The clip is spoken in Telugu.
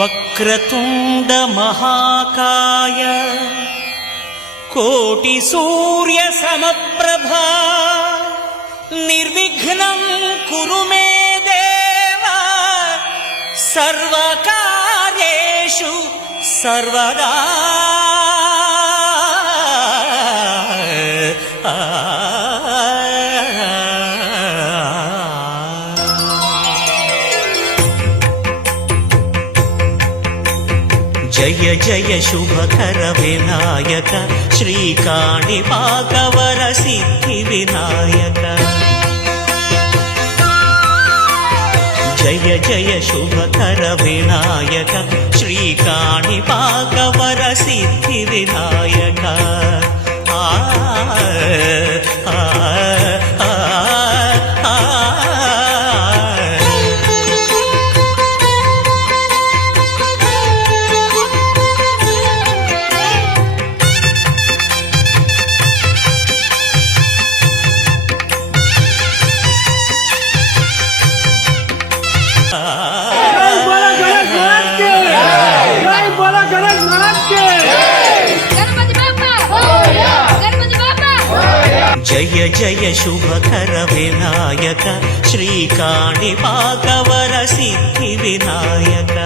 వక్రతుండ మహాకాయ కోటి సూర్య సమప్రభా నిర్విఘ్నం కురు మే దేవ సర్వకార్యేషు సర్వదా. జయ జయ శుభకర వినాయక శ్రీకాణిపాకవర సిద్ధి వినాయక. జయ జయ శుభకర వినాయక శ్రీకాణిపాకవర సిద్ధి వినాయక. ఆ ఆ ఆ జయ జయ శుభకర వినాయక శ్రీకాణిపాకవర సిద్ధి వినాయక.